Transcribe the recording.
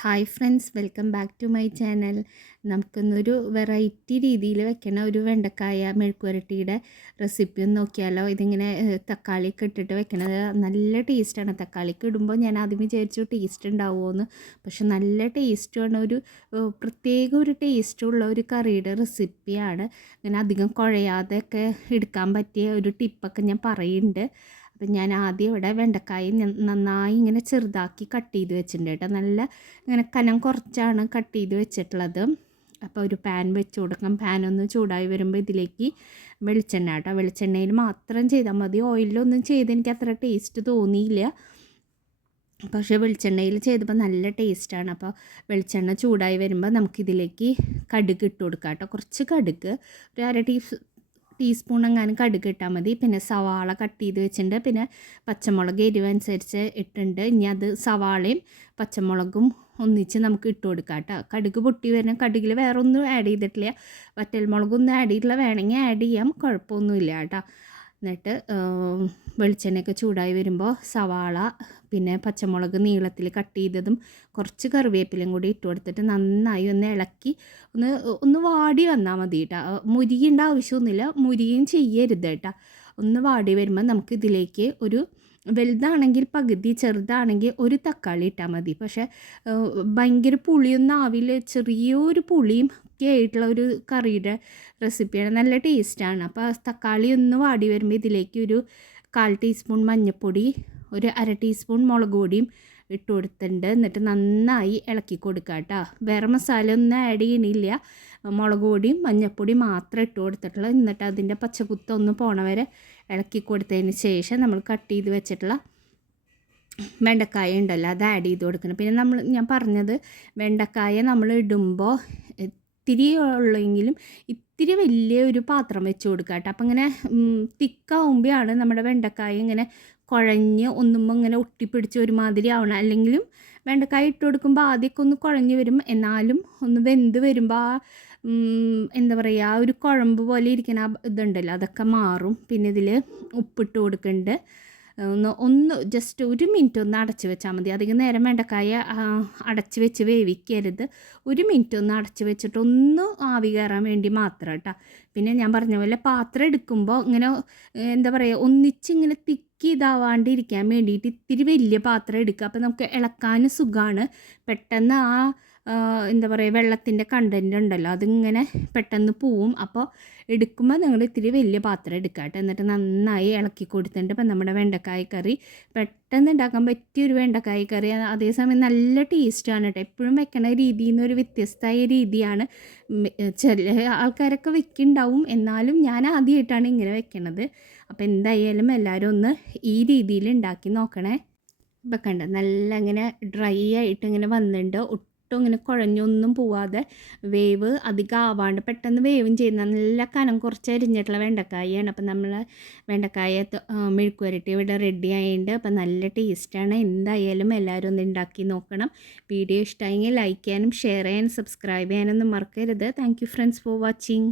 Hi friends welcome back to my channel നമുക്കിന്നൊരു variety രീതിയിൽ വെക്കണ ഒരു വെണ്ടക്കായ മെഴുക്കുവരട്ടിയുടെ റെസിപ്പി ഒന്ന് നോക്കിയാലോ. ഇതിങ്ങനെ തക്കാളിയൊക്കെ ഇട്ടിട്ട് വെക്കണത് നല്ല ടേസ്റ്റാണ് തക്കാളിക്ക് ഇടുമ്പോൾ ഞാൻ ആദ്യം വിചാരിച്ചു ടേസ്റ്റ് ഉണ്ടാവുമോയെന്ന് പക്ഷെ നല്ല ടേസ്റ്റുമാണ് ഒരു പ്രത്യേക ഒരു ടേസ്റ്റുള്ള ഒരു കറിയുടെ റെസിപ്പിയാണ് ഇങ്ങനെ അധികം കുഴയാതെയൊക്കെ എടുക്കാൻ പറ്റിയ ഒരു ടിപ്പൊക്കെ ഞാൻ പറയുന്നുണ്ട്. അപ്പം ഞാൻ ആദ്യം ഇവിടെ വെണ്ടക്കായ നന്നായി ഇങ്ങനെ ചെറുതാക്കി കട്ട് ചെയ്ത് വെച്ചിട്ടുണ്ട് കേട്ടോ. നല്ല ഇങ്ങനെ കനം കുറച്ചാണ് കട്ട് ചെയ്ത് വെച്ചിട്ടുള്ളത്. അപ്പോൾ ഒരു പാൻ വെച്ച് കൊടുക്കാം. പാൻ ഒന്ന് ചൂടായി വരുമ്പോൾ ഇതിലേക്ക് വെളിച്ചെണ്ണ കേട്ടോ. വെളിച്ചെണ്ണയിൽ മാത്രം ചെയ്താൽ മതി. ഓയിലൊന്നും ചെയ്ത് എനിക്ക് അത്ര ടേസ്റ്റ് തോന്നിയില്ല. പക്ഷേ വെളിച്ചെണ്ണയിൽ ചെയ്തപ്പോൾ നല്ല ടേസ്റ്റാണ്. അപ്പോൾ വെളിച്ചെണ്ണ ചൂടായി വരുമ്പോൾ നമുക്കിതിലേക്ക് കടുക് ഇട്ട് കൊടുക്കാം കേട്ടോ. കുറച്ച് കടുക്. ഒരു അര ടീ ടീസ്പൂൺ എങ്ങാനും കടുക് ഇട്ടാൽ മതി. പിന്നെ സവാള കട്ട് ചെയ്ത് വെച്ചിട്ടുണ്ട്. പിന്നെ പച്ചമുളക് എരിവ് അനുസരിച്ച് ഇട്ടുണ്ട് ഇനി അത് സവാളയും പച്ചമുളകും ഒന്നിച്ച് നമുക്ക് ഇട്ട് കൊടുക്കാം കേട്ടോ. കടുക് പൊട്ടി വരുന്ന കടുകിൽ വേറെ ഒന്നും ആഡ് ചെയ്തിട്ടില്ല. വറ്റൽമുളകൊന്നും ആഡ് ചെയ്തിട്ടില്ല. വേണമെങ്കിൽ ആഡ് ചെയ്യാം. കുഴപ്പമൊന്നുമില്ല കേട്ടോ. എന്നിട്ട് വെളിച്ചെണ്ണയൊക്കെ ചൂടായി വരുമ്പോൾ സവാള പിന്നെ പച്ചമുളക് നീളത്തിൽ കട്ട് ചെയ്തതും കുറച്ച് കറിവേപ്പിലയും കൂടി ഇട്ട് കൊടുത്തിട്ട് നന്നായി ഒന്ന് ഇളക്കി ഒന്ന് ഒന്ന് വാടി വന്നാൽ മതി കേട്ടോ മുരിയേണ്ട ആവശ്യമൊന്നുമില്ല മുരിയും ചെയ്യരുത് കേട്ടോ ഒന്ന് വാടി വരുമ്പോൾ നമുക്ക് ഇതിലേക്ക് ഒരു വലുതാണെങ്കിൽ പകുതി ചെറുതാണെങ്കിൽ ഒരു തക്കാളി ഇട്ടാൽ മതി. പക്ഷേ ഭയങ്കര പുളിയൊന്നും ആവില്ല. ചെറിയൊരു പുളിയും ഒക്കെ ആയിട്ടുള്ള ഒരു കറിയുടെ റെസിപ്പിയാണ്. നല്ല ടേസ്റ്റാണ്. അപ്പോൾ തക്കാളി ഒന്ന് വാടി വരുമ്പോൾ ഇതിലേക്ക് ഒരു കാൽ ടീസ്പൂൺ മഞ്ഞൾപ്പൊടി ഒരു അര ടീസ്പൂൺ മുളക് പൊടിയും ഇട്ട് കൊടുത്തിട്ടുണ്ട്. എന്നിട്ട് നന്നായി ഇളക്കി കൊടുക്കുക കേട്ടോ. വേറെ മസാല ഒന്നും ആഡ് ചെയ്യണില്ല. മുളക് പൊടിയും മഞ്ഞൾപ്പൊടിയും മാത്രം ഇട്ട് കൊടുത്തിട്ടുള്ള എന്നിട്ട് അതിന്റെ പച്ചക്കുത്തൊന്ന് പോണ വരെ ഇളക്കി കൊടുത്തതിന് ശേഷം നമ്മൾ കട്ട് ചെയ്ത് വെച്ചിട്ടുള്ള വെണ്ടക്കായ ഉണ്ടല്ലോ അത് ആഡ് ചെയ്ത് കൊടുക്കണം. പിന്നെ നമ്മൾ ഞാൻ പറഞ്ഞത് വെണ്ടക്കായ നമ്മൾ ഇടുമ്പോൾ ഇത്തിരി ഉള്ളെങ്കിലും ഇത്തിരി വലിയ ഒരു പാത്രം വെച്ച് കൊടുക്കുക കേട്ടോ. അപ്പം ഇങ്ങനെ തിക്കാവുമ്പോഴാണ് നമ്മുടെ വെണ്ടക്കായ ഇങ്ങനെ കുഴഞ്ഞ് ഒന്നുമ്പോൾ ഇങ്ങനെ ഒട്ടിപ്പിടിച്ച് ഒരുമാതിരി ആവണം. അല്ലെങ്കിലും വെണ്ടക്കായ ഇട്ട് കൊടുക്കുമ്പോൾ ആദ്യമൊക്കെ ഒന്ന് കുഴഞ്ഞ് വരും. എന്നാലും ഒന്ന് വെന്ത് വരുമ്പോൾ ആ എന്താ പറയുക ഒരു കുഴമ്പ് പോലെ ഇരിക്കുന്ന ഇതുണ്ടല്ലോ അതൊക്കെ മാറും. പിന്നെ ഇതിൽ ഉപ്പിട്ട് കൊടുക്കുന്നുണ്ട് ഒന്ന് ഒന്ന് ജസ്റ്റ് ഒരു മിനിറ്റ് ഒന്ന് അടച്ച് വെച്ചാൽ മതി. അധികം നേരം വെണ്ടക്കായ അടച്ച് വെച്ച് വേവിക്കരുത്. ഒരു മിനിറ്റ് ഒന്ന് അടച്ച് വെച്ചിട്ട് ഒന്ന് ആവി കയറാൻ വേണ്ടി മാത്രം കേട്ടോ പിന്നെ ഞാൻ പറഞ്ഞ പോലെ പാത്രം എടുക്കുമ്പോൾ ഇങ്ങനെ എന്താ പറയുക ഒന്നിച്ചിങ്ങനെ തിക്കി ഇതാവാണ്ടിരിക്കാൻ വേണ്ടിയിട്ട് ഇത്തിരി വലിയ പാത്രം എടുക്കുക. അപ്പോൾ നമുക്ക് ഇളക്കാനും സുഖമാണ് പെട്ടെന്ന് ആ എന്താ പറയുക വെള്ളത്തിന്റെ കണ്ടന്റ് ഉണ്ടല്ലോ. അതിങ്ങനെ പെട്ടെന്ന് പോവും. അപ്പോൾ എടുക്കുമ്പോൾ നിങ്ങൾ ഇത്തിരി വലിയ പാത്രം എടുക്കുക കേട്ടോ എന്നിട്ട് നന്നായി ഇളക്കി കൊടുത്തിട്ടുണ്ട് ഇപ്പം നമ്മുടെ വെണ്ടക്കായ കറി പെട്ടെന്ന് ഉണ്ടാക്കാൻ പറ്റിയൊരു വെണ്ടക്കായ കറി. അതേസമയം നല്ല ടേസ്റ്റാണ് കേട്ടോ എപ്പോഴും വെക്കണ രീതിയിൽ നിന്ന് ഒരു വ്യത്യസ്തമായ രീതിയാണ് ചില ആൾക്കാരൊക്കെ വെക്കുന്നുണ്ടാവും എന്നാലും ഞാൻ ആദ്യമായിട്ടാണ് ഇങ്ങനെ വെക്കണത്. അപ്പോൾ എന്തായാലും എല്ലാവരും ഒന്ന് ഈ രീതിയിൽ ഉണ്ടാക്കി നോക്കണേ. ഇപ്പം കണ്ടോ നല്ല ഇങ്ങനെ ഡ്രൈ ആയിട്ട് ഇങ്ങനെ വന്നിട്ടുണ്ട് ഒട്ടും ഇങ്ങനെ കുഴഞ്ഞൊന്നും പോവാതെ വേവ് അധികം ആവാണ്ട് പെട്ടെന്ന് വേവും ചെയ്യുന്ന നല്ല കനം കുറച്ച് അരിഞ്ഞിട്ടുള്ള വെണ്ടക്കായാണ്. അപ്പം നമ്മൾ വെണ്ടക്കായ മെഴുക്ക് വരട്ടി ഇവിടെ റെഡി ആയതുകൊണ്ട് അപ്പം നല്ല ടേസ്റ്റാണ് എന്തായാലും എല്ലാവരും ഒന്ന് ഉണ്ടാക്കി നോക്കണം. വീഡിയോ ഇഷ്ടമായെങ്കിൽ ലൈക്ക് ചെയ്യാനും ഷെയർ ചെയ്യാനും സബ്സ്ക്രൈബ് ചെയ്യാനൊന്നും മറക്കരുത്. Thank friends for watching